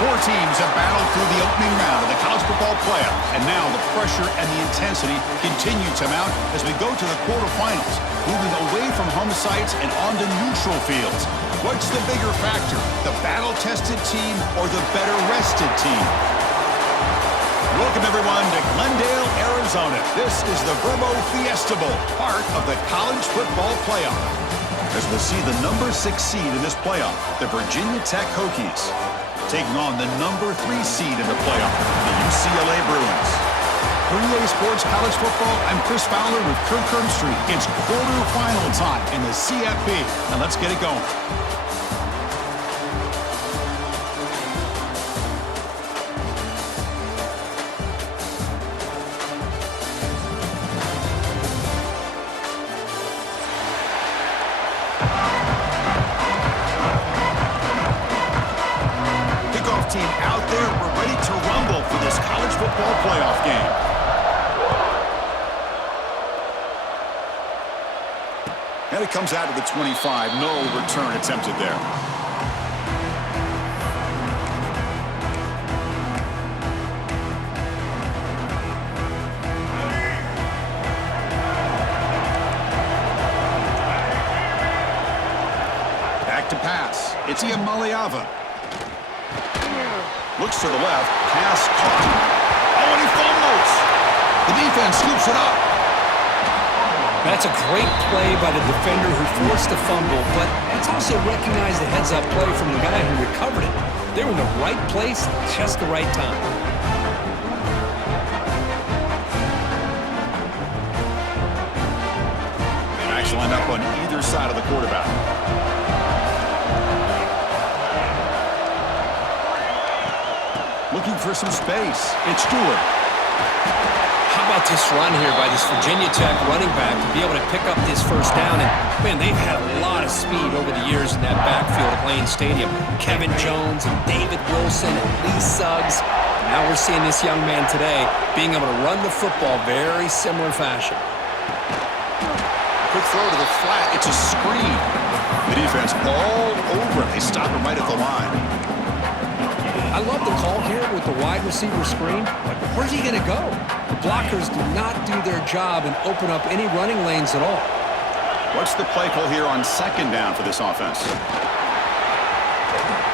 Four teams have battled through the opening round of the college football playoff, and now the pressure and the intensity continue to mount as we go to the quarterfinals, moving away from home sites and onto neutral fields. What's the bigger factor, the battle-tested team or the better-rested team? Welcome, everyone, to Glendale, Arizona. This is the Verbo Fiesta Bowl, part of the college football playoff. As we'll see the number 6 seed in this playoff, the Virginia Tech Hokies, taking on the number 3 seed in the playoff, the UCLA Bruins. For EA Sports College Football, I'm Chris Fowler with Kirk Herbstreit. It's quarterfinal time in the CFP, and let's get it going. Team out there, we're ready to rumble for this college football playoff game. And it comes out to the 25. No return attempted there. Back to pass. It's Iamaleava. Looks to the left, pass caught. Oh, and he fumbles. The defense scoops it up. That's a great play by the defender who forced the fumble, but it's also recognized the heads-up play from the guy who recovered it. They were in the right place, just the right time. Backs lined up on either side of the quarterback. Looking for some space. It's Stewart. How about this run here by this Virginia Tech running back to be able to pick up this first down? And, man, they've had a lot of speed over the years in that backfield at Lane Stadium. Kevin Jones and David Wilson and Lee Suggs. Now we're seeing this young man today being able to run the football very similar fashion. Quick throw to the flat. It's a screen. The defense all over it. They stop him right at the line. I love the call here with the wide receiver screen, but where's he going to go? The blockers do not do their job and open up any running lanes at all. What's the play call here on second down for this offense?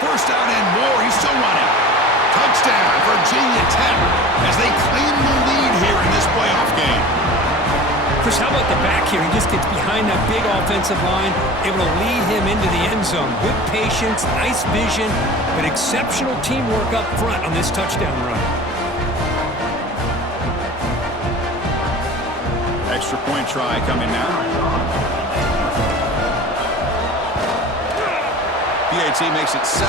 First down and more. He's still running. Touchdown, Virginia Tech, as they claim the lead here in this playoff game. Chris, how about the back here? He just gets behind that big offensive line, able to lead him into the end zone. Good patience, nice vision, but exceptional teamwork up front on this touchdown run. Extra point try coming now. PAT makes it 7-0.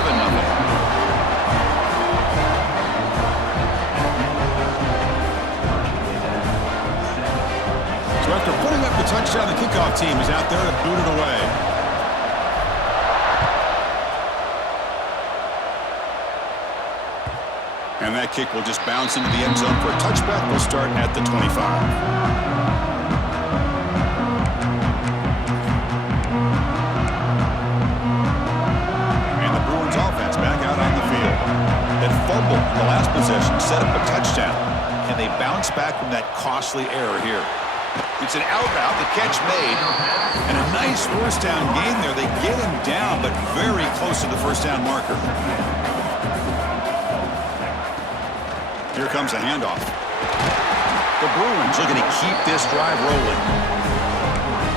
So after putting up the touchdown, the kickoff team is out there to boot it away. And that kick will just bounce into the end zone for a touchback. We'll start at the 25. And the Bruins offense back out on the field. That fumble in the last possession set up a touchdown. And they bounce back from that costly error here. It's an out route, the catch made, and a nice first down gain there. They get him down, but very close to the first down marker. Here comes a handoff. The Bruins looking to keep this drive rolling.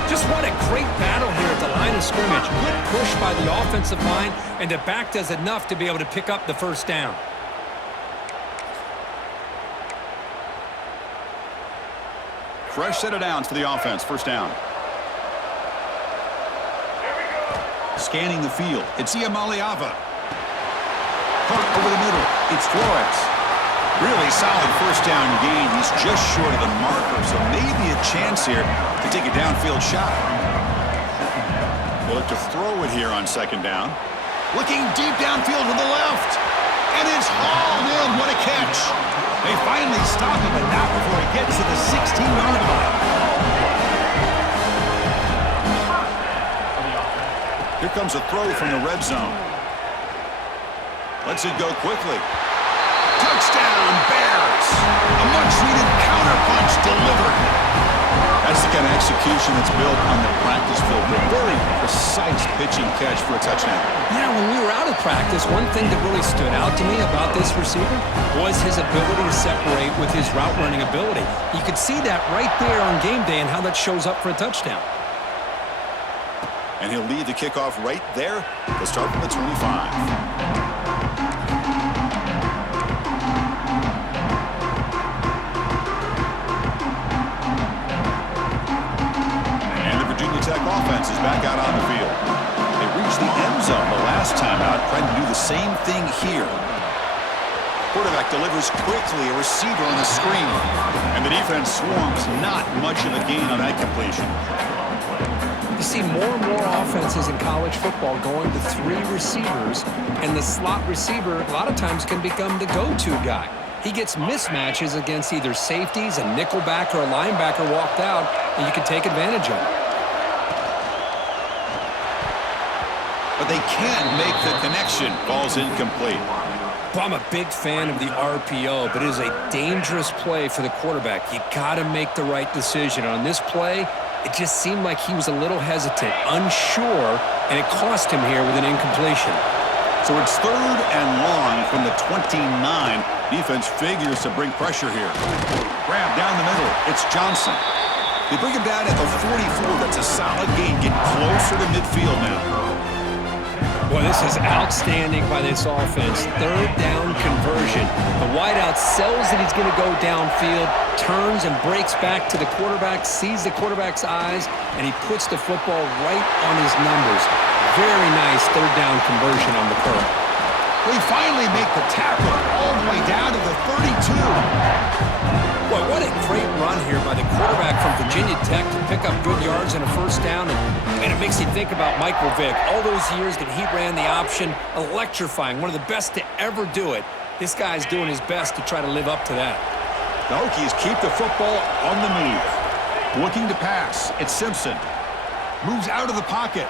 Just what a great battle here at the line of scrimmage. Good push by the offensive line, and the back does enough to be able to pick up the first down. Fresh set of downs for the offense. First down. Scanning the field. It's Iamaleava. Hurt over the middle. It's Flores. Really solid first down gain. He's just short of the marker, so maybe a chance here to take a downfield shot. They'll look to throw it here on second down. Looking deep downfield to the left. And it's hauled in. What a catch. They finally stop him, but not before he gets to the 16-yard line. Here comes a throw from the red zone. Lets it go quickly. Touchdown, Bears! A much-needed counterpunch delivered. That's the kind of execution that's built on the practice field. A very precise pitching catch for a touchdown. Yeah, when we were out of practice, one thing that really stood out to me about this receiver was his ability to separate with his route running ability. You could see that right there on game day and how that shows up for a touchdown. And he'll lead the kickoff right there to start from the 25. Offense is back out on the field. They reached the end zone the last time out, trying to do the same thing here. Quarterback delivers quickly, a receiver on the screen. And the defense swarms, not much of a gain on that completion. You see more and more offenses in college football going to 3 receivers, and the slot receiver a lot of times can become the go-to guy. He gets mismatches against either safeties, a nickelback, or a linebacker walked out, and you can take advantage of it. But they can't make the connection. Ball's incomplete. Well, I'm a big fan of the RPO, but it is a dangerous play for the quarterback. You got to make the right decision. On this play, it just seemed like he was a little hesitant, unsure, and it cost him here with an incompletion. So it's 3rd and long from the 29. Defense figures to bring pressure here. Grab down the middle. It's Johnson. They bring him down at the 44. That's a solid gain. Get closer to midfield now. Boy, this is outstanding by this offense. 3rd down conversion. The wideout sells that he's going to go downfield, turns and breaks back to the quarterback, sees the quarterback's eyes, and he puts the football right on his numbers. Very nice 3rd down conversion on the play. They finally make the tackle all the way down to the 32. Boy, what a great run here by the quarterback from Virginia Tech to pick up good yards and a 1st down. And it makes you think about Michael Vick. All those years that he ran the option, electrifying, one of the best to ever do it. This guy's doing his best to try to live up to that. The Hokies keep the football on the move. Looking to pass. It's Simpson. Moves out of the pocket.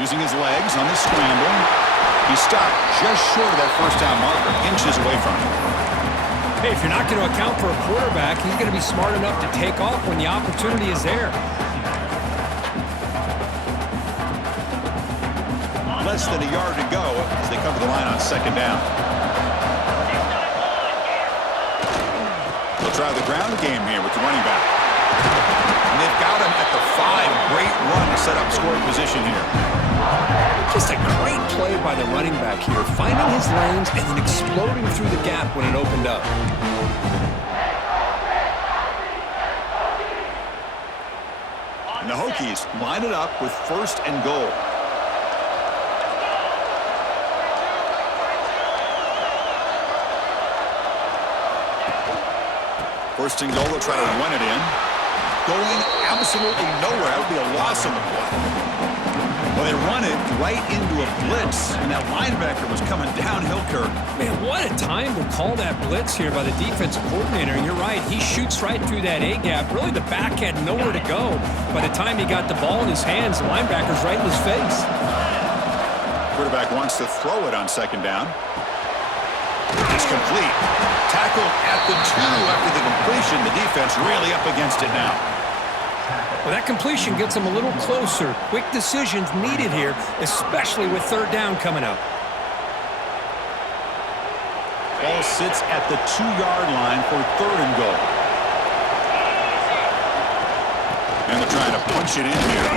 Using his legs on the scramble. He stopped just short of that 1st down marker, inches away from him. Hey, if you're not going to account for a quarterback, he's going to be smart enough to take off when the opportunity is there. Less than a yard to go as they come to the line on 2nd down. They'll try the ground game here with the running back. And they've got him at the 5. Great run to set up scoring position here. Just a great play by the running back here, finding his lanes and then exploding through the gap when it opened up. And the Hokies line it up with 1st and goal. First and goal, they'll try to run it in. Going absolutely nowhere. That would be a loss on the play. Well, they run it right into a blitz, and that linebacker was coming downhill, Kirk. Man, what a time to call that blitz here by the defensive coordinator. And you're right, he shoots right through that A-gap. Really, the back had nowhere to go. By the time he got the ball in his hands, the linebacker's right in his face. Quarterback wants to throw it on 2nd down. It's complete. Tackled at the 2 after the completion. The defense really up against it now. Well, that completion gets them a little closer. Quick decisions needed here, especially with 3rd down coming up. Ball sits at the 2-yard line for 3rd and goal. And they're trying to punch it in here.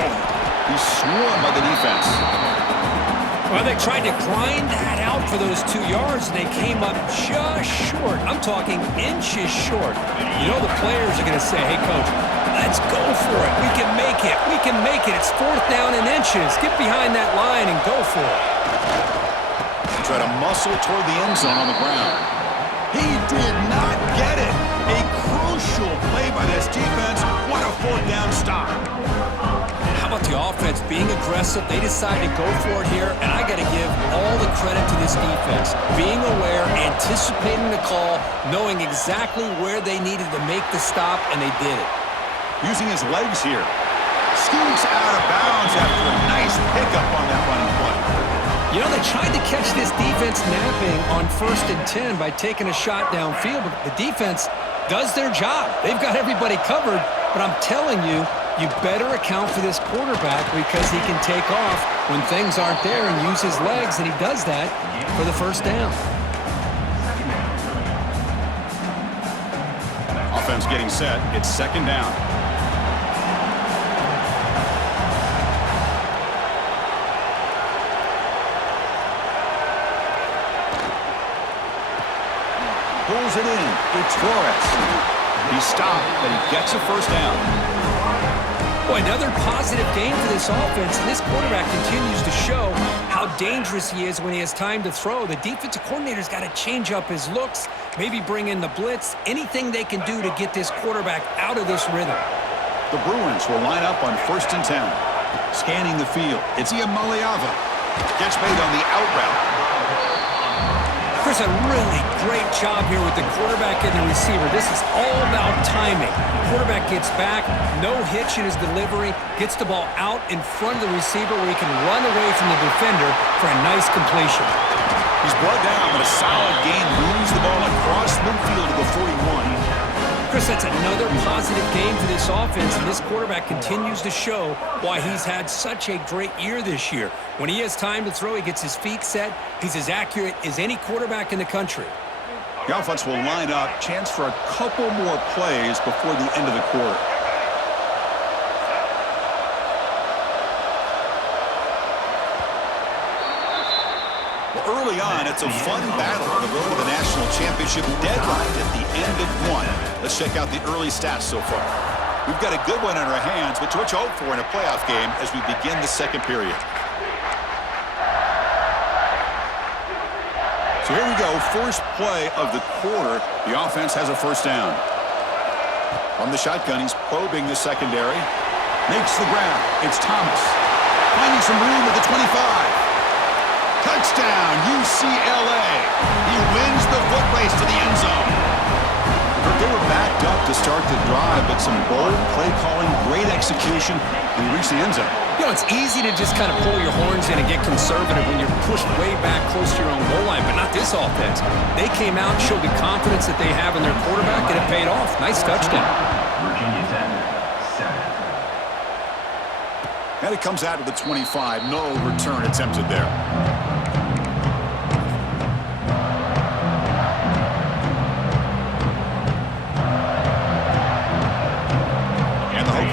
He's swarmed by the defense. Well, they tried to grind that out for those 2 yards, and they came up just short. I'm talking inches short. You know the players are going to say, hey, Coach, let's go for it. We can make it. We can make it. It's 4th down in inches. Get behind that line and go for it. Try to muscle toward the end zone on the ground. He did not get it. A crucial play by this defense. What a 4th down stop. How about the offense being aggressive? They decided to go for it here, and I got to give all the credit to this defense. Being aware, anticipating the call, knowing exactly where they needed to make the stop, and they did it. Using his legs here. Scoots out of bounds after a nice pickup on that running play. You know, they tried to catch this defense napping on 1st and 10 by taking a shot downfield, but the defense does their job. They've got everybody covered, but I'm telling you, you better account for this quarterback because he can take off when things aren't there and use his legs, and he does that for the first down. Offense getting set. It's 2nd down. Pulls it in. It's Flores. He stopped, but he gets a first down. Boy, another positive game for this offense, and this quarterback continues to show how dangerous he is when he has time to throw. The defensive coordinator's got to change up his looks, maybe bring in the blitz, anything they can do to get this quarterback out of this rhythm. The Bruins will line up on 1st and 10. Scanning the field. It's Iamaleava. Gets made on the out route. Chris, a really great job here with the quarterback and the receiver. This is all about timing. Quarterback gets back, no hitch in his delivery, gets the ball out in front of the receiver where he can run away from the defender for a nice completion. He's brought down, but a solid gain moves the ball across midfield to the 41. Chris, that's another positive game for this offense, and this quarterback continues to show why he's had such a great year this year. When he has time to throw, he gets his feet set. He's as accurate as any quarterback in the country. The offense will line up. Chance for a couple more plays before the end of the quarter. Well, early on, it's a fun battle on the road to the national championship deadline at the end of one. Let's check out the early stats so far. We've got a good one in our hands, but what you hope for in a playoff game as we begin the 2nd period. So here we go, first play of the quarter. The offense has a first down. From the shotgun, he's probing the secondary. Makes the grab. It's Thomas. Finding some room at the 25. Touchdown, UCLA. He wins the foot race to the end zone. They were backed up to start the drive, but some bold play calling, great execution, and he reached the end zone. You know, it's easy to just kind of pull your horns in and get conservative when you're pushed way back close to your own goal line, but not this offense. They came out and showed the confidence that they have in their quarterback, and it paid off. Nice touchdown. Virginia 10, 7. And it comes out to the 25. No return attempted there.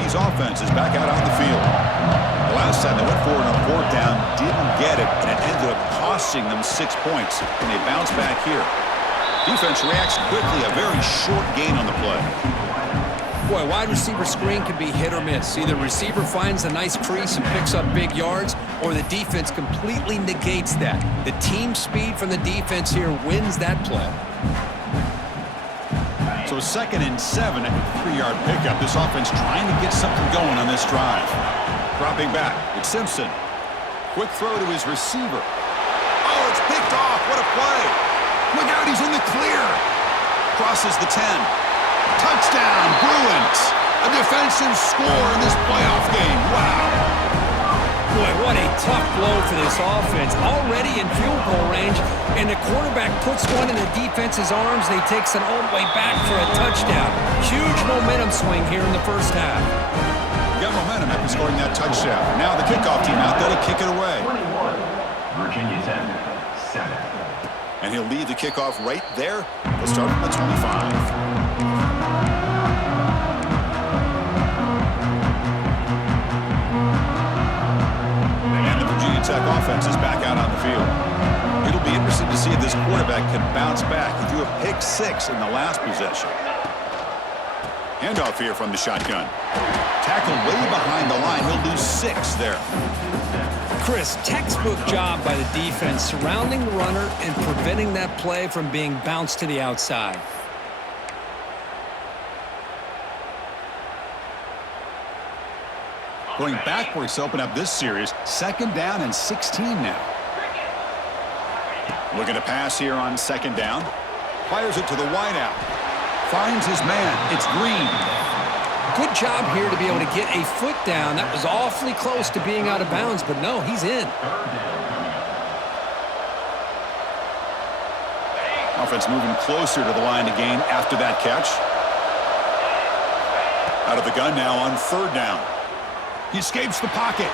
Offense is back out on the field. The last time they went forward on 4th down, didn't get it, and it ended up costing them 6 points, and they bounce back here. Defense reacts quickly, a very short gain on the play. Boy, wide receiver screen can be hit or miss. Either receiver finds a nice crease and picks up big yards, or the defense completely negates that. The team speed from the defense here wins that play. So 2nd and 7 at a 3-yard pickup. This offense trying to get something going on this drive. Dropping back, it's Simpson. Quick throw to his receiver. Oh, it's picked off. What a play. Look out, he's in the clear. Crosses the 10. Touchdown, Bruins. A defensive score in this playoff game. Wow. Boy, what a tough blow for this offense. Already in field goal range, and the quarterback puts one in the defense's arms. They takes it all the way back for a touchdown. Huge momentum swing here in the first half. Got momentum after scoring that touchdown. Now the kickoff team out there to kick it away. 21, Virginia 10, 7. And he'll lead the kickoff right there. We'll start from the 25. Tech offense is back out on the field. It'll be interesting to see if this quarterback can bounce back. He threw a pick 6 in the last possession. Handoff here from the shotgun. Tackle way behind the line. He'll lose 6 there. Chris, textbook job by the defense surrounding the runner and preventing that play from being bounced to the outside. Going backwards to open up this series. 2nd down and 16 now. Looking to pass here on 2nd down. Fires it to the wideout. Finds his man. It's Green. Good job here to be able to get a foot down. That was awfully close to being out of bounds, but no, he's in. offense moving closer to the line to gain after that catch. Out of the gun now on third down. He escapes the pocket.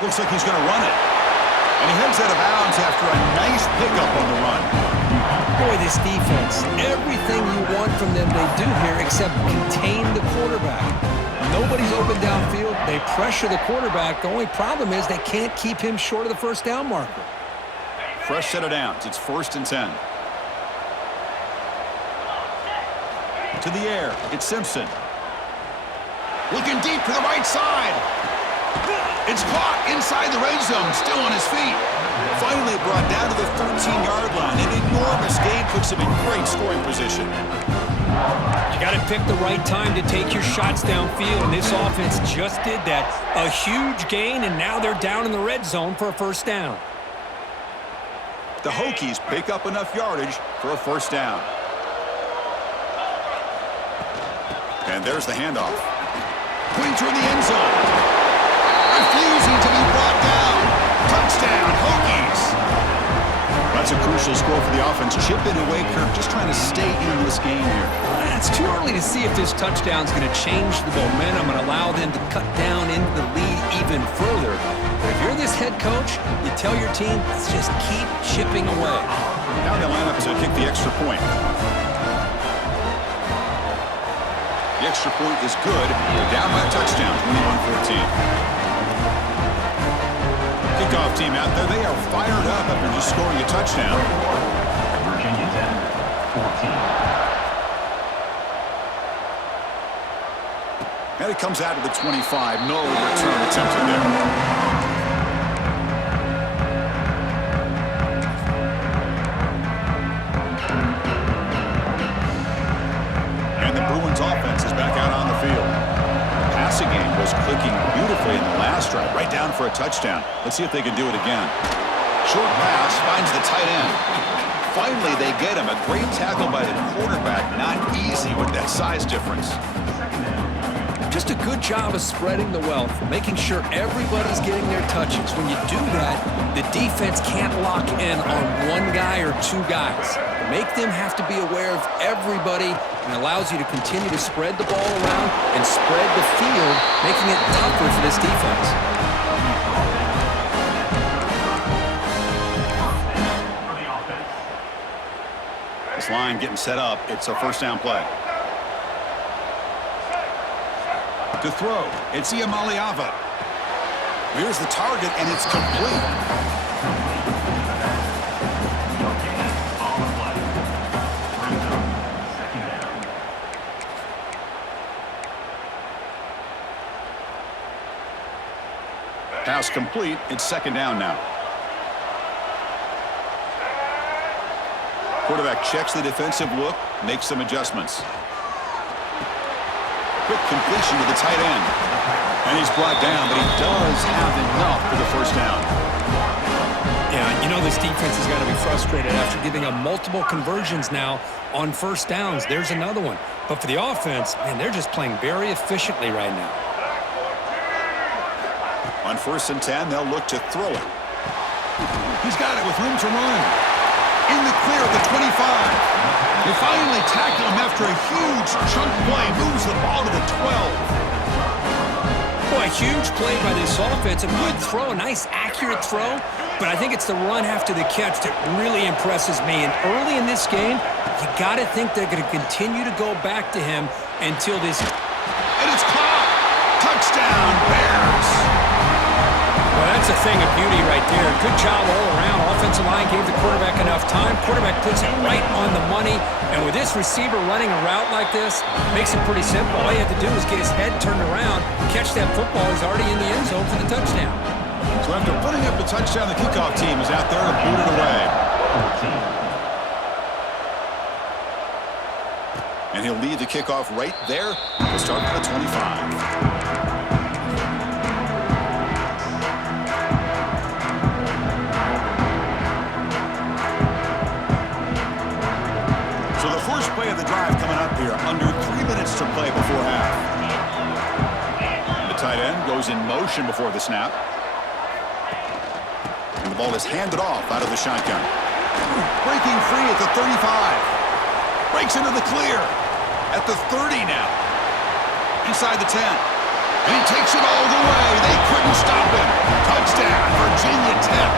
Looks like he's going to run it. And he heads out of bounds after a nice pickup on the run. Boy, this defense, everything you want from them they do here except contain the quarterback. Nobody's open downfield. They pressure the quarterback. The only problem is they can't keep him short of the first down marker. Fresh set of downs. It's 1st and 10. To the air. It's Simpson. Looking deep to the right side. It's caught inside the red zone. Still on his feet. Finally brought down to the 13-yard line. An enormous gain puts him in great scoring position. You got to pick the right time to take your shots downfield, and this offense just did that. A huge gain, and now they're down in the red zone for a first down. The Hokies pick up enough yardage for a first down. And there's the handoff. Putting through the end zone. Refusing to be brought down. Touchdown, Hokies. That's a crucial score for the offense. Chip in away, Kirk, just trying to stay in this game here. It's too early to see if this touchdown is going to change the momentum and allow them to cut down into the lead even further. But if you're this head coach, you tell your team, let's just keep chipping away. Now they line up to kick the extra point. The extra point is good. They're down by a touchdown, 21-14. Kickoff team out there. They are fired up after just scoring a touchdown. Virginia 10, 14. And it comes out to the 25. No return attempted there. Offense is back out on the field. The passing game was clicking beautifully in the last drive, right down for a touchdown. Let's see if they can do it again. Short pass finds the tight end. Finally, they get him. A great tackle by the quarterback. Not easy with that size difference. Just a good job of spreading the wealth, making sure everybody's getting their touches. When you do that, the defense can't lock in on one guy or two guys. Make them have to be aware of everybody, and allows you to continue to spread the ball around and spread the field, making it tougher for this defense. This line getting set up. It's a first down play. To throw, it's Iamaleava. Here's the target, and it's complete. Pass complete. It's second down now. Quarterback checks the defensive look, makes some adjustments. Quick completion to the tight end. And he's brought down, but he does have enough for the first down. Yeah, you know this defense has got to be frustrated after giving up multiple conversions now on first downs. There's another one. But for the offense, man, they're just playing very efficiently right now. On 1st and 10, they'll look to throw it. He's got it with room to run. In the clear at the 25. They finally tackle him after a huge chunk play. Moves the ball to the 12. Boy, huge play by this offense. A good throw, a nice accurate throw. But I think it's the run after the catch that really impresses me. And early in this game, you got to think they're going to continue to go back to him until this. And it's caught. Touchdown, Bears. Well, that's a thing of beauty right there. Good job all around. Offensive line gave the quarterback enough time. Quarterback puts it right on the money. And with this receiver running a route like this, makes it pretty simple. All you have to do is get his head turned around, catch that football. He's already in the end zone for the touchdown. So after putting up the touchdown, the kickoff team is out there to boot it away. 14. And he'll lead the kickoff right there to start at the 25. Play of the drive coming up here. Under 3 minutes to play before half. The tight end goes in motion before the snap. And the ball is handed off out of the shotgun. Breaking free at the 35. Breaks into the clear. At the 30 now. Inside the 10. And he takes it all the way. They couldn't stop him. Touchdown, Virginia Tech.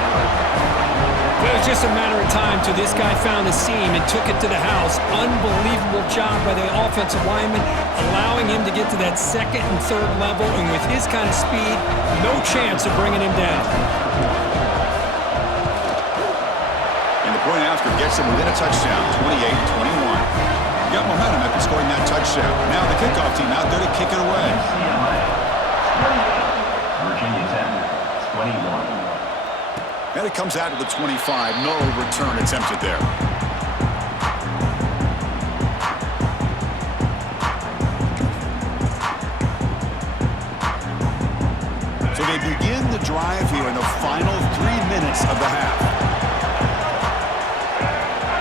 It was just a matter of time till this guy found the seam and took it to the house. Unbelievable job by the offensive lineman, allowing him to get to that second and third level, and with his kind of speed, no chance of bringing him down. And the point after gets him within a touchdown, 28-21. Got momentum after scoring that touchdown. Now the kickoff team out there to kick it away. Virginia Tech, 21. And it comes out to the 25. No return attempted there. So they begin the drive here in the final 3 minutes of the half.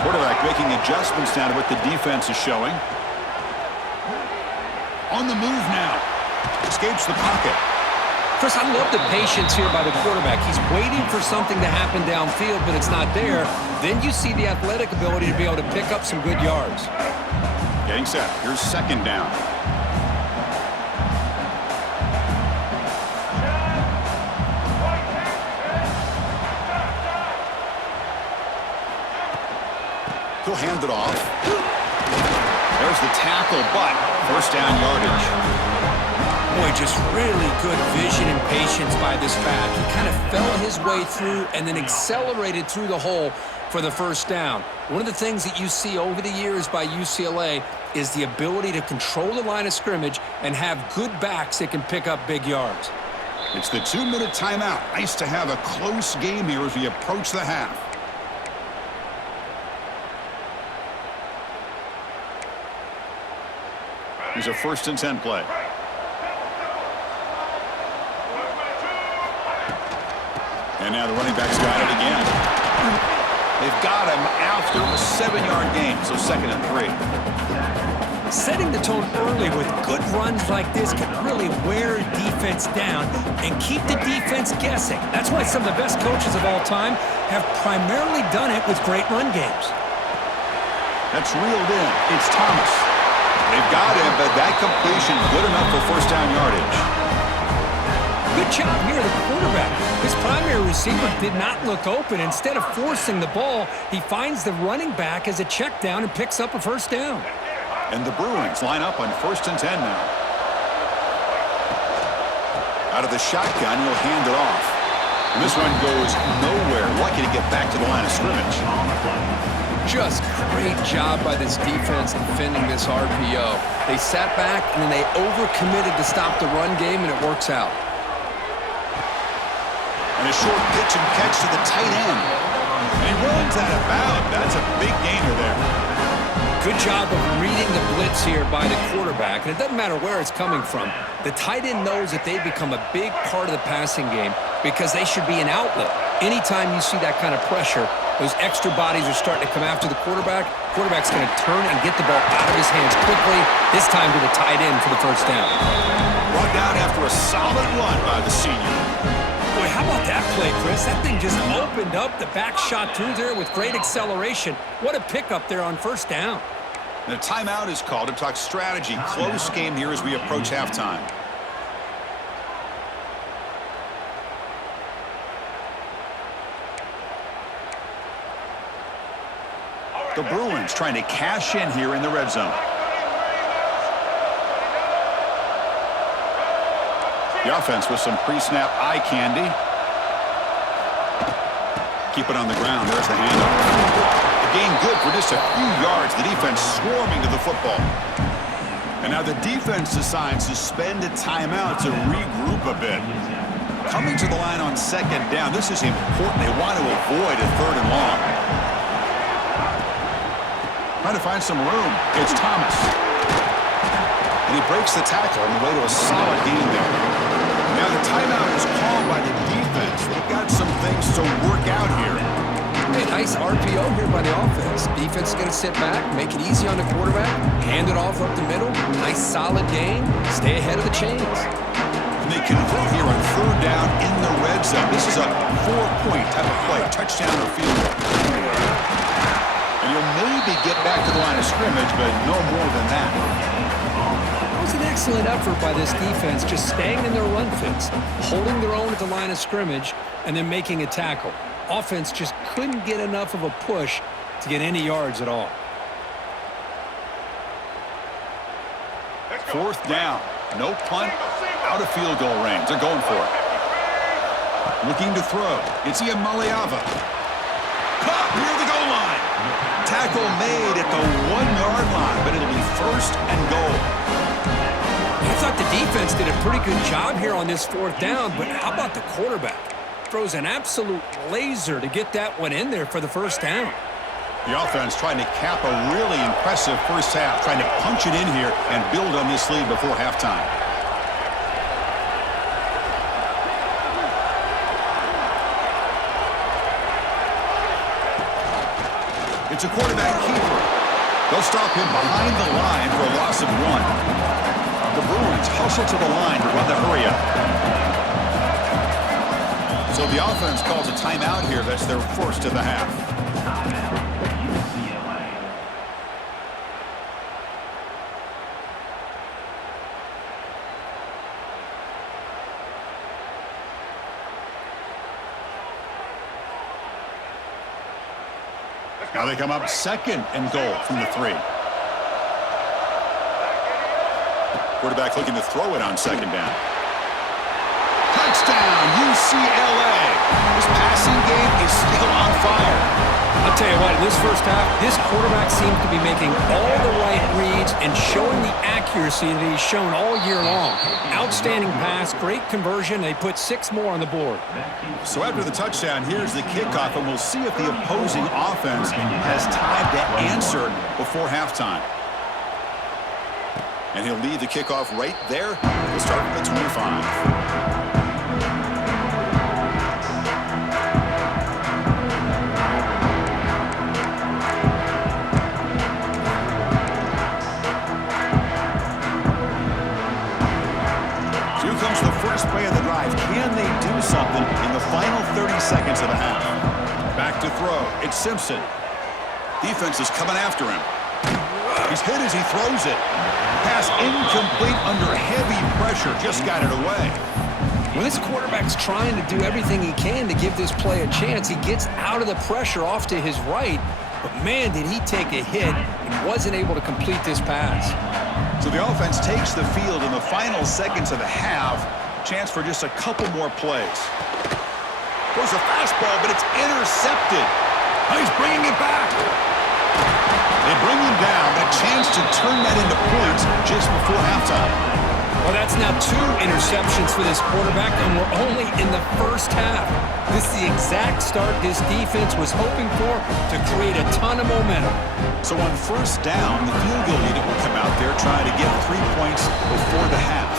Quarterback making adjustments now to what the defense is showing. On the move now. Escapes the pocket. Chris, I love the patience here by the quarterback. He's waiting for something to happen downfield, but it's not there. Then you see the athletic ability to be able to pick up some good yards. Getting set. Here's second down. He'll hand it off. There's the tackle, but first down yardage. Boy, just really good vision and patience by this back. He kind of fell his way through and then accelerated through the hole for the first down. One of the things that you see over the years by UCLA is the ability to control the line of scrimmage and have good backs that can pick up big yards. It's the 2-minute timeout. Nice to have a close game here as we approach the half. Here's a 1st and 10 play. And now the running back's got it again. They've got him after a 7-yard gain, so 2nd and 3. Setting the tone early with good runs like this can really wear a defense down and keep the defense guessing. That's why some of the best coaches of all time have primarily done it with great run games. That's reeled in. It's Thomas. They've got him, but that completion good enough for first down yardage. Good job here, the quarterback. His primary receiver did not look open. Instead of forcing the ball, he finds the running back as a check down and picks up a first down. And the Bruins line up on 1st and 10 now. Out of the shotgun, he'll hand it off. And this one goes nowhere. Lucky to get back to the line of scrimmage. Just great job by this defense defending this RPO. They sat back and then they overcommitted to stop the run game, and it works out. And a short pitch and catch to the tight end. And he runs out of bounds. That's a big gainer there. Good job of reading the blitz here by the quarterback. And it doesn't matter where it's coming from. The tight end knows that they become a big part of the passing game because they should be an outlet. Anytime you see that kind of pressure, those extra bodies are starting to come after the quarterback. Quarterback's going to turn and get the ball out of his hands quickly, this time to the tight end for the first down. Brought down after a solid run by the senior. Boy, how about that play, Chris? That thing just opened up. The back shot through there with great acceleration. What a pickup there on first down. And a timeout is called to talk strategy. Close game here as we approach halftime. The Bruins trying to cash in here in the red zone. The offense with some pre-snap eye candy. Keep it on the ground. There's the handoff. The gain good for just a few yards. The defense swarming to the football. And now the defense decides to spend a timeout to regroup a bit. Coming to the line on 2nd down. This is important. They want to avoid a 3rd and long. Trying to find some room. It's Thomas. And he breaks the tackle on the way to a solid gain there. Now the timeout is called by the defense. They've got some things to work out here. Hey, nice RPO here by the offense. Defense is going to sit back, make it easy on the quarterback, hand it off up the middle. Nice solid gain. Stay ahead of the chains. And they convert here on third down in the red zone. This is a 4-point type of play, touchdown or field goal. And you'll maybe get back to the line of scrimmage, but no more than that. It was an excellent effort by this defense, just staying in their run fits, holding their own at the line of scrimmage, and then making a tackle. Offense just couldn't get enough of a push to get any yards at all. Fourth down. No punt. Out of field goal range. They're going for it. Looking to throw. It's Iamaleava. Caught near the goal line. Tackle made at the 1-yard line, but it'll be first and goal. I thought the defense did a pretty good job here on this fourth down, but how about the quarterback? Throws an absolute laser to get that one in there for the first down. The offense trying to cap a really impressive first half, trying to punch it in here and build on this lead before halftime. It's a quarterback keeper. They'll stop him behind the line for a loss of 1. The Bruins hustle to the line to run the hurry up. So the offense calls a timeout here. That's their first of the half. Now they come up second and goal from the 3. Quarterback looking to throw it on second down. Touchdown, UCLA. This passing game is still on fire. I'll tell you what, in this first half, this quarterback seems to be making all the right reads and showing the accuracy that he's shown all year long. Outstanding pass, great conversion. They put 6 more on the board. So after the touchdown, here's the kickoff, and we'll see if the opposing offense has time to answer before halftime. And he'll lead the kickoff right there. We'll start at the 25. First play of the drive. Can they do something in the final 30 seconds of the half? Back to throw. It's Simpson. Defense is coming after him. He's hit as he throws it. Pass incomplete under heavy pressure. Just got it away. When this quarterback's trying to do everything he can to give this play a chance, he gets out of the pressure off to his right. But, man, did he take a hit and wasn't able to complete this pass. So the offense takes the field in the final seconds of the half. Chance for just a couple more plays. Goes a fastball, but it's intercepted. Oh, he's bringing it back. They bring him down. A chance to turn that into points just before halftime. Well, that's now 2 interceptions for this quarterback, and we're only in the first half. This is the exact start this defense was hoping for to create a ton of momentum. So on first down, the field goal unit will come out there trying to get 3 points before the half.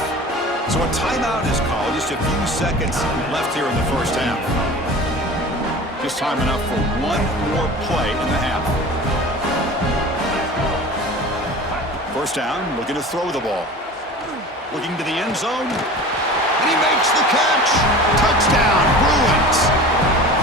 So a timeout is called. Just a few seconds left here in the first half. Just time enough for 1 more play in the half. First down, looking to throw the ball. Looking to the end zone. And he makes the catch. Touchdown, Bruins.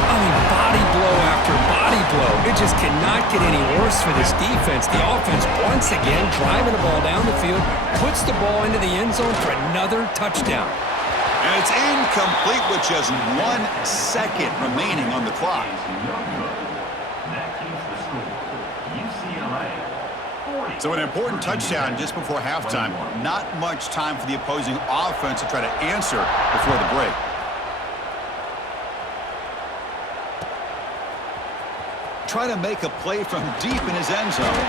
I mean, body blow after body blow. It just cannot get any worse for this defense. The offense, once again, driving the ball down the field, puts the ball into the end zone for another touchdown. And it's incomplete with just 1 second remaining on the clock. So an important touchdown just before halftime. Not much time for the opposing offense to try to answer before the break. Trying to make a play from deep in his end zone.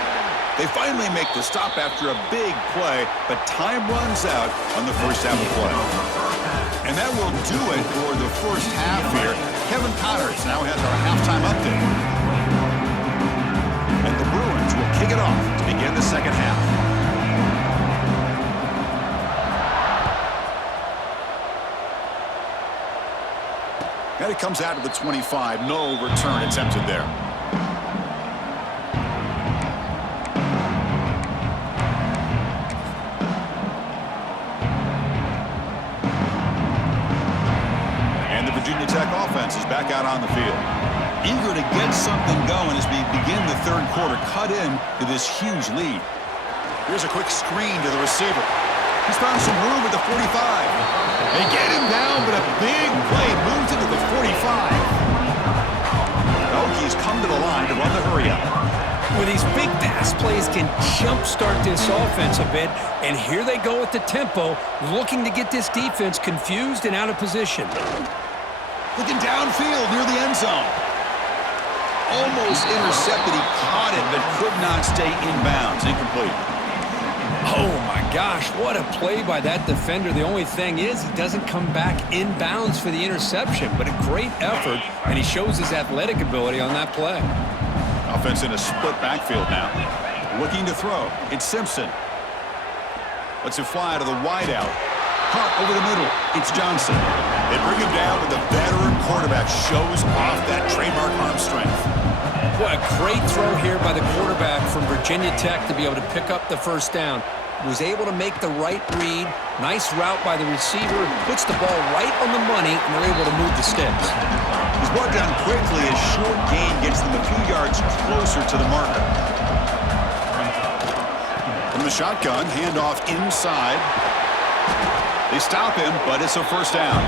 They finally make the stop after a big play, but time runs out on the first half of play. And that will do it for the first half here. Kevin Connors now has our halftime update. And the Bruins will kick it off to begin the second half. And it comes out of the 25. No return attempted there. back out on the field. Eager to get something going as we begin the third quarter. Cut in to this huge lead. Here's a quick screen to the receiver. He's found some room at the 45. They get him down, but a big play moves into the 45. He's come to the line to run the hurry-up. Well, these big pass plays can jumpstart this offense a bit, and here they go with the tempo, looking to get this defense confused and out of position. Looking downfield near the end zone. Almost intercepted. He caught it, but could not stay inbounds. Incomplete. Oh, my gosh, what a play by that defender. The only thing is he doesn't come back inbounds for the interception, but a great effort, and he shows his athletic ability on that play. Offense in a split backfield now. Looking to throw. It's Simpson. Lets it fly to the wideout. Caught over the middle. It's Johnson. They bring him down, but the veteran quarterback shows off that trademark arm strength. What a great throw here by the quarterback from Virginia Tech to be able to pick up the first down. Was able to make the right read. Nice route by the receiver. Puts the ball right on the money, and they're able to move the sticks. He's brought down quickly. A short gain gets them a few yards closer to the marker. From the shotgun, handoff inside. They stop him, but it's a first down.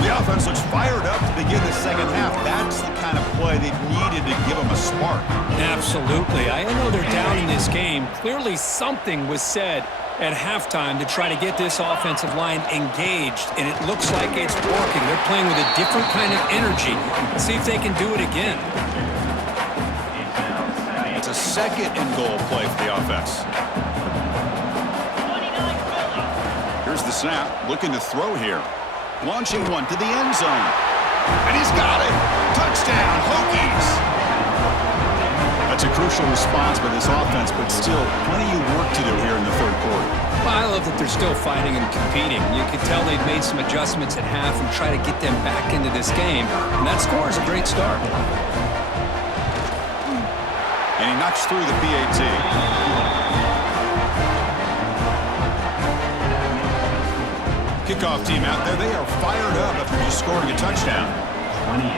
The offense looks fired up to begin the second half. That's the kind of play they've needed to give them a spark. Absolutely. I know they're down in this game. Clearly something was said at halftime to try to get this offensive line engaged, and it looks like it's working. They're playing with a different kind of energy. Let's see if they can do it again. It's a second and goal play for the offense. Here's the snap. Looking to throw here. Launching one to the end zone. And he's got it. Touchdown, Hokies. That's a crucial response by this offense, but still plenty of work to do here in the third quarter. Well, I love that they're still fighting and competing. You can tell they've made some adjustments at half and try to get them back into this game. And that score is a great start. And he knocks through the PAT. Kickoff team out there. They are fired up after just scoring a touchdown. 28.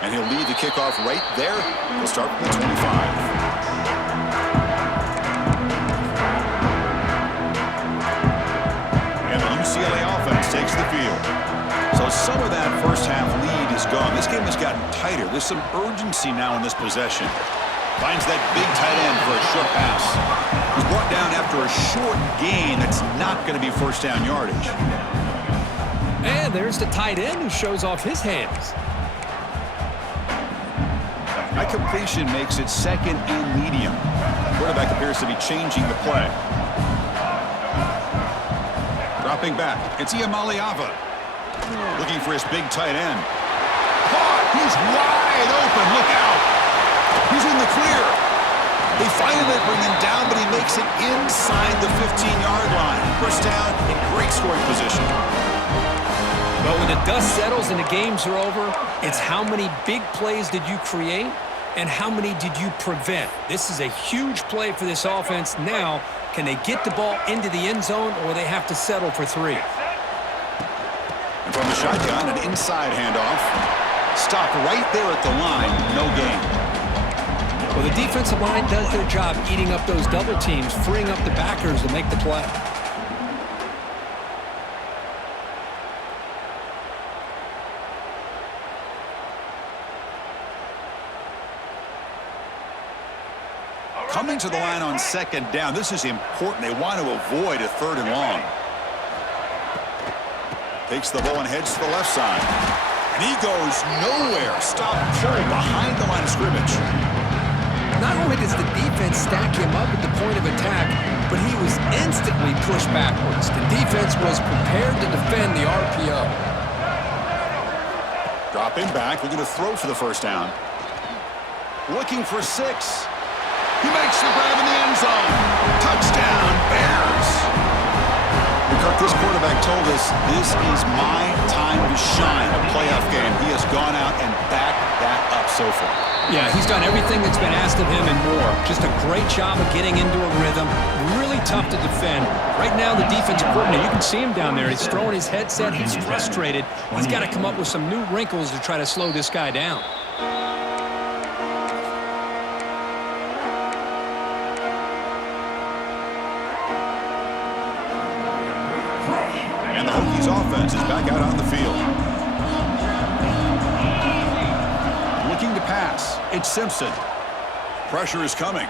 And he'll lead the kickoff right there. He'll start from the 25. And the UCLA offense takes the field. So some of that first half lead is gone. This game has gotten tighter. There's some urgency now in this possession. Finds that big tight end for a short pass. He's brought down after a short gain that's not going to be first down yardage. And there's the tight end who shows off his hands. That completion makes it second and medium. Quarterback appears to be changing the play. Dropping back. It's Iamaleava. Looking for his big tight end. Caught! He's wide open. Look out! He's in the clear. They finally bring him down, but he makes it inside the 15-yard line. First down in great scoring position. But when the dust settles and the games are over, it's how many big plays did you create and how many did you prevent? This is a huge play for this offense. Now, can they get the ball into the end zone or they have to settle for three? And from the shotgun, an inside handoff. Stopped right there at the line. No gain. Well, the defensive line does their job eating up those double teams, freeing up the backers to make the play. Coming to the line on second down. This is important. They want to avoid a third and long. Takes the ball and heads to the left side. And he goes nowhere. Stop pull behind the line of scrimmage. Not only does the defense stack him up at the point of attack, but he was instantly pushed backwards. The defense was prepared to defend the RPO. Dropping back, looking to throw for the first down. Looking for 6. He makes the grab in the end zone. Touchdown, Bears. The This quarterback told us this is my time to shine, a playoff game. He has gone out and backed that up so far. Yeah, he's done everything that's been asked of him and more. Just a great job of getting into a rhythm. Really tough to defend. Right now, the defensive coordinator, you can see him down there. He's throwing his headset. He's frustrated. He's got to come up with some new wrinkles to try to slow this guy down. And the Hokies offense is back out on the field. Looking to pass. It's Simpson. Pressure is coming.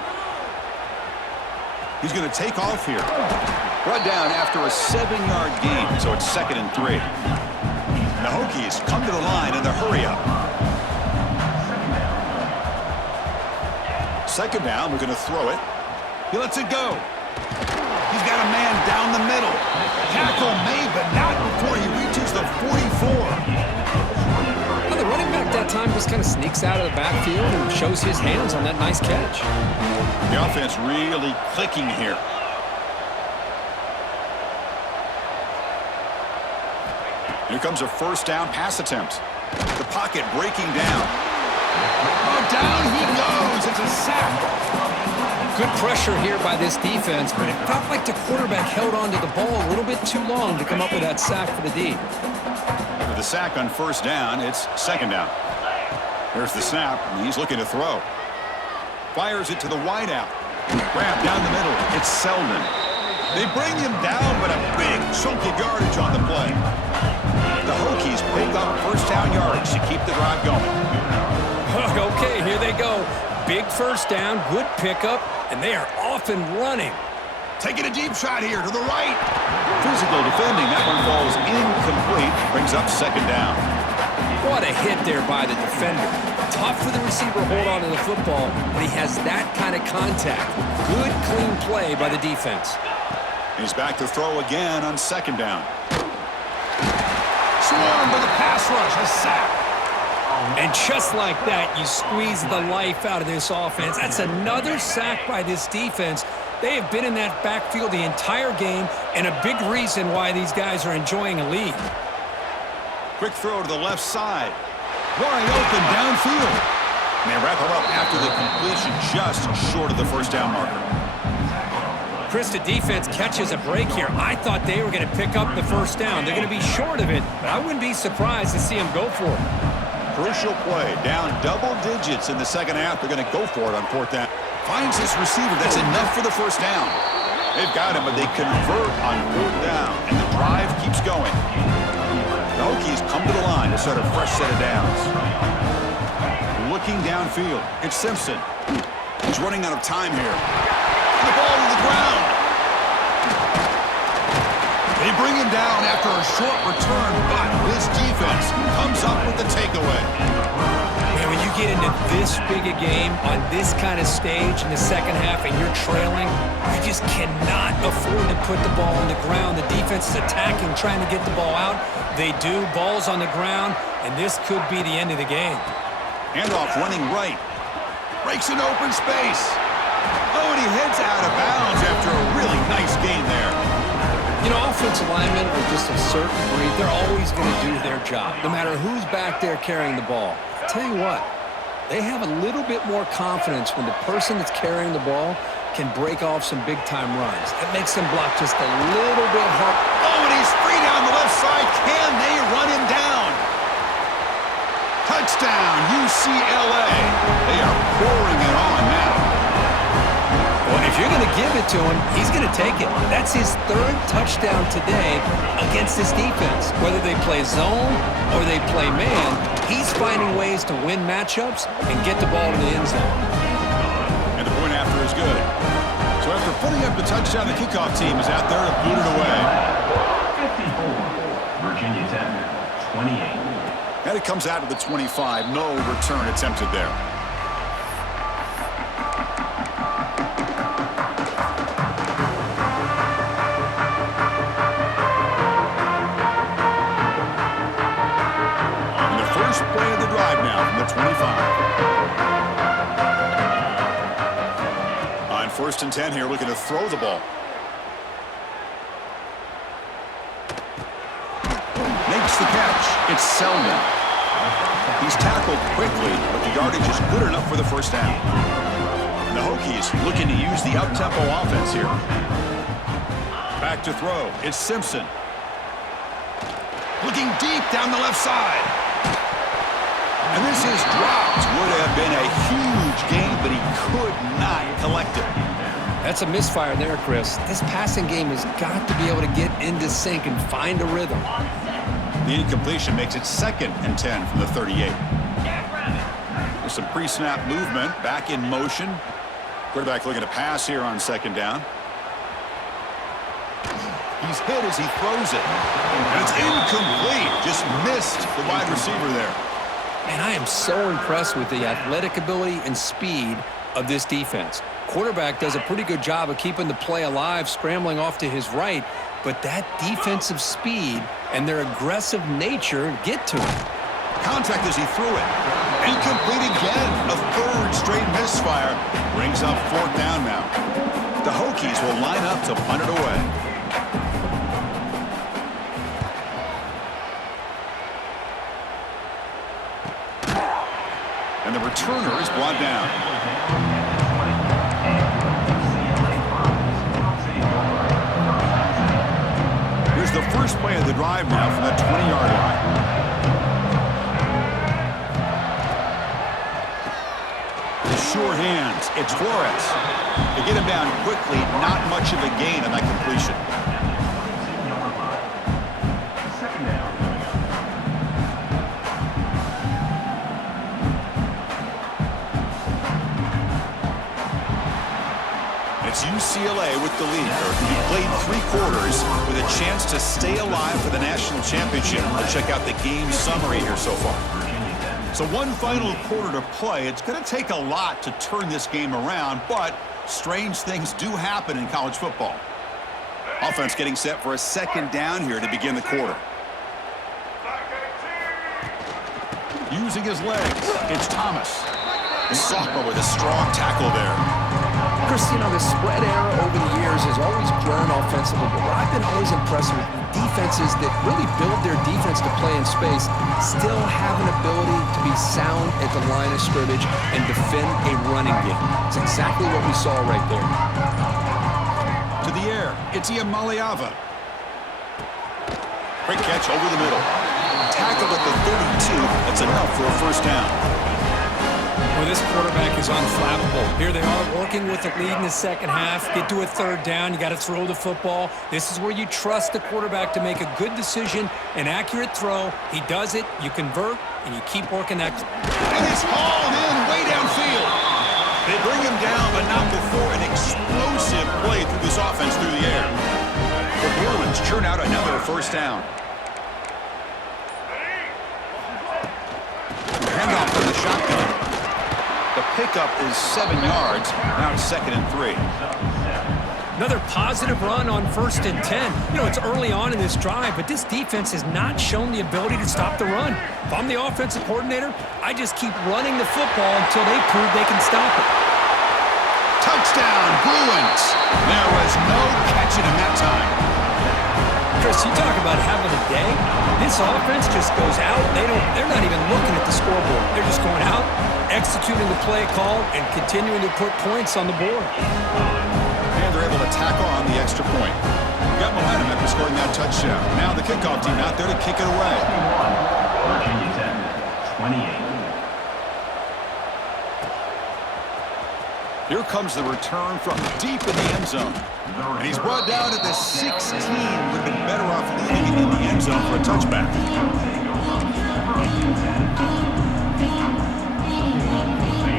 He's going to take off here. Brought down after a 7-yard gain, so it's 2nd and 3. The Hokies come to the line in the hurry-up. 2nd down, we're going to throw it. He lets it go. He's got a man down the middle. Tackle made, but not before he reaches the 44. Well, the running back that time just kind of sneaks out of the backfield and shows his hands on that nice catch. The offense really clicking here. Here comes a 1st down pass attempt. The pocket breaking down. Oh, down he goes. It's a sack. Good pressure here by this defense, but it felt like the quarterback held on to the ball a little bit too long to come up with that sack for the D. After the sack on 1st down, it's 2nd down. Here's the snap, and he's looking to throw. Fires it to the wideout. Grab down the middle. It's Selden. They bring him down, but a big chunk of yardage on the play. The Hokies pick up 1st down yardage to keep the drive going. Okay, here they go. Big 1st down, good pickup, and they are off and running. Taking a deep shot here to the right. Physical defending. That one falls incomplete. Brings up 2nd down. What a hit there by the defender. Tough for the receiver to hold on to the football, but he has that kind of contact. Good, clean play by the defense. He's back to throw again on 2nd down. Swarmed by the pass rush. A sack. And just like that, you squeeze the life out of this offense. That's another sack by this defense. They have been in that backfield the entire game, and a big reason why these guys are enjoying a lead. Quick throw to the left side. Wide open downfield. And they wrap him up after the completion, just short of the 1st down marker. Chris, the defense catches a break here. I thought they were going to pick up the 1st down. They're going to be short of it, but I wouldn't be surprised to see them go for it. Crucial play. Down double digits in the 2nd half. They're going to go for it on 4th down. Finds his receiver. That's enough for the 1st down. They've got him, but they convert on 4th down, and the drive keeps going. The Hokies come to the line to start a fresh set of downs. Looking downfield. It's Simpson. He's running out of time here. The ball to the ground. They bring him down after a short return, but this defense comes up with the takeaway. Man, when you get into this big a game on this kind of stage in the 2nd half and you're trailing, you just cannot afford to put the ball on the ground. The defense is attacking, trying to get the ball out. They do. Ball's on the ground, and this could be the end of the game. Handoff running right. Breaks an open space. Oh, and he heads out of bounds after a really nice gain there. You know, offensive linemen are just a certain breed. They're always going to do their job, no matter who's back there carrying the ball. I'll tell you what, they have a little bit more confidence when the person that's carrying the ball can break off some big-time runs. It makes them block just a little bit hard. Oh, and he's free down the left side. Can they run him down? Touchdown, UCLA. They are pouring it on now. Well, if you're going to give it to him, he's going to take it. That's his 3rd touchdown today against this defense. Whether they play zone or they play man, he's finding ways to win matchups and get the ball to the end zone. And the point after is good. So after putting up the touchdown, the kickoff team is out there to boot it away. 54, Virginia Tech, 28. And it comes out of the 25. No return attempted there. Play of the drive now from the 25. On 1st and 10 here, looking to throw the ball. Lost the catch. It's Selden. He's tackled quickly, but the yardage is good enough for the first down. And the Hokies looking to use the up-tempo offense here. Back to throw. It's Simpson. Looking deep down the left side. And this is dropped. Would have been a huge gain, but he could not collect it. That's a misfire there, Chris. This passing game has got to be able to get into sync and find a rhythm. The incompletion makes it 2nd and 10 from the 38. There's some pre-snap movement, back in motion. Quarterback looking to pass here on 2nd down. He's hit as he throws it. And it's incomplete. Just missed the wide receiver there. Man, I am so impressed with the athletic ability and speed of this defense. Quarterback does a pretty good job of keeping the play alive, scrambling off to his right, but that defensive speed and their aggressive nature get to him. Contact as he threw it. Incomplete again. A 3rd straight misfire. Brings up 4th down now. The Hokies will line up to punt it away. And the returner is brought down. Here's the first play of the drive now from the 20-yard line. The sure hands. It's Flores. They get him down quickly. Not much of a gain on that completion. It's UCLA with the lead. He played 3 quarters with a chance to stay alive for the national championship. Let's check out the game summary here so far. So one final quarter to play. It's going to take a lot to turn this game around, but strange things do happen in college football. Offense getting set for a 2nd down here to begin the quarter. Using his legs, it's Thomas. The sophomore with a strong tackle there. Chris, you know, the spread era over the years has always grown offensively, but what I've been always impressed with defenses that really build their defense to play in space still have an ability to be sound at the line of scrimmage and defend a running game. It's exactly what we saw right there. To the air, it's Iamaleava. Great catch over the middle. Tackled at the 32. That's enough for a first down. Well, this quarterback is unflappable. Here they are working with the lead in the second half. Get to a 3rd down. You got to throw the football. This is where you trust the quarterback to make a good decision, an accurate throw. He does it. You convert, and you keep working that. And it's hauled in way downfield. They bring him down, but not before an explosive play through this offense through the air. The Bruins churn out another first down. Handoff from the shotgun. The pickup is 7 yards. Now it's 2nd and 3. Another positive run on 1st and 10. You know, it's early on in this drive, but this defense has not shown the ability to stop the run. If I'm the offensive coordinator, I just keep running the football until they prove they can stop it. Touchdown, Bruins. There was no catching him that time. Chris, you talk about having a day. This offense just goes out. They're not even looking at the scoreboard. They're just going out, executing the play call, and continuing to put points on the board. And they're able to tackle on the extra point. Got momentum after scoring that touchdown. Now the kickoff team out there to kick it away. Virginia Tech, 28. Here comes the return from deep in the end zone. And he's brought down at the 16. Would have been better off leaving it in the end zone for a touchback.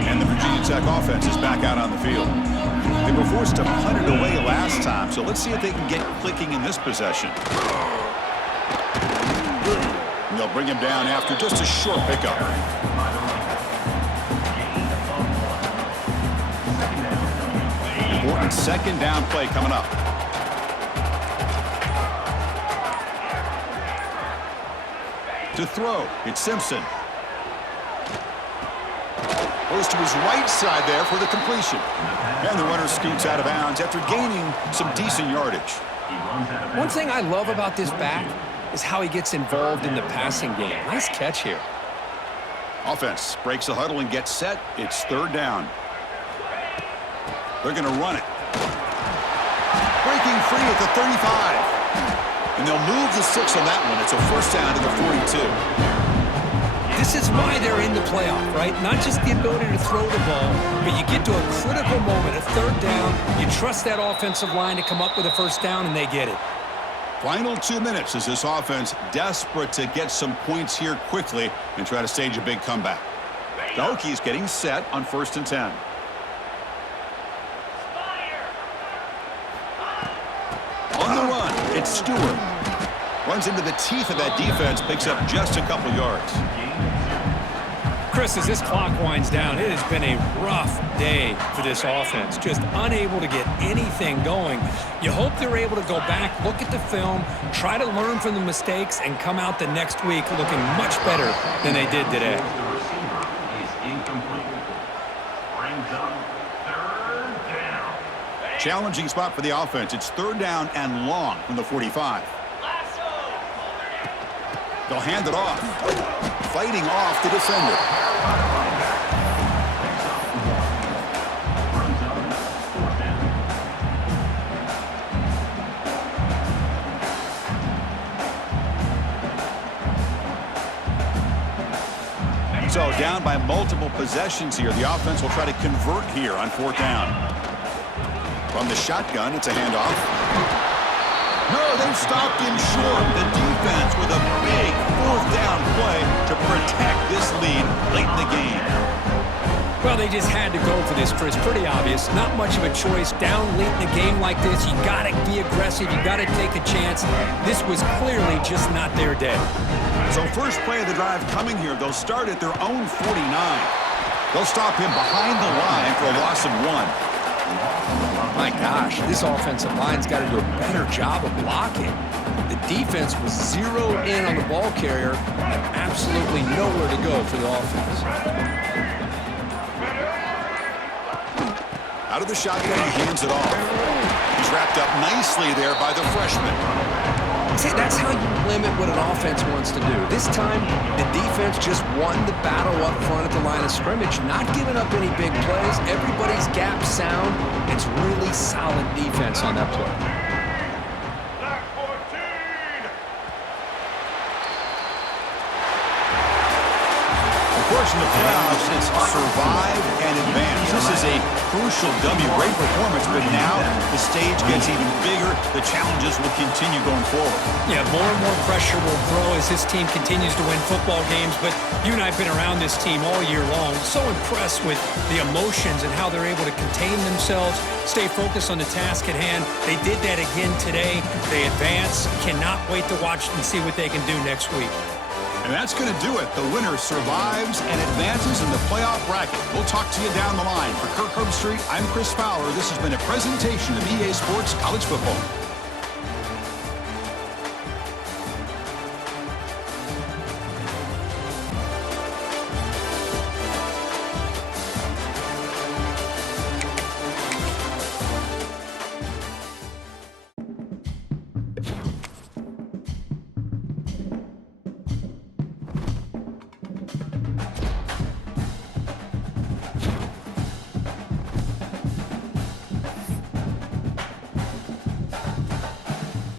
And the Virginia Tech offense is back out on the field. They were forced to punt it away last time, so let's see if they can get clicking in this possession. And they'll bring him down after just a short pickup. Important 2nd down play coming up. To throw, it's Simpson. Goes to his right side there for the completion. And the runner scoots out of bounds after gaining some decent yardage. One thing I love about this back, is how he gets involved in the passing game. Nice catch here. Offense breaks the huddle and gets set. It's third down. They're going to run it. Breaking free at the 35. And they'll move the 6 on that one. It's a first down to the 42. This is why they're in the playoff, right? Not just the ability to throw the ball, but you get to a critical moment, a third down. You trust that offensive line to come up with a first down, and they get it. Final 2 minutes as this offense desperate to get some points here quickly and try to stage a big comeback. The Hokies getting set on 1st and 10. On the run, it's Stewart. Runs into the teeth of that defense, picks up just a couple yards. Chris, as this clock winds down, it has been a rough day for this offense. Just unable to get anything going. You hope they're able to go back, look at the film, try to learn from the mistakes, and come out the next week looking much better than they did today. The receiver is incomplete. Brings up third down. Challenging spot for the offense. It's third down and long from the 45. They'll hand it off. Fighting off the defender. So down by multiple possessions here. The offense will try to convert here on 4th down. From the shotgun, it's a handoff. No, they've stopped him short. The defense with a big 4th down play to protect this lead late in the game. Well, they just had to go for this, Chris. Pretty obvious. Not much of a choice. Down late in a game like this, you got to be aggressive. You got to take a chance. This was clearly just not their day. So first play of the drive coming here. They'll start at their own 49. They'll stop him behind the line for a loss of 1. My gosh, this offensive line's got to do a better job of blocking. The defense was zeroed in on the ball carrier and absolutely nowhere to go for the offense. Out of the shotgun, he hands it off. He's wrapped up nicely there by the freshman. See, that's how you limit what an offense wants to do. This time, the defense just won the battle up front at the line of scrimmage, not giving up any big plays. Everybody's gap sound. It's really solid defense on that play. Of course, in the playoffs, it's survive and advance. This is a crucial W. Great performance, but now the stage gets even bigger. The challenges will continue going forward. Yeah, more and more pressure will grow as this team continues to win football games, but you and I have been around this team all year long. So impressed with the emotions and how they're able to contain themselves, stay focused on the task at hand. They did that again today. They advance. Cannot wait to watch and see what they can do next week. And that's going to do it. The winner survives and advances in the playoff bracket. We'll talk to you down the line. For Kirk Herbstreit, I'm Chris Fowler. This has been a presentation of EA Sports College Football.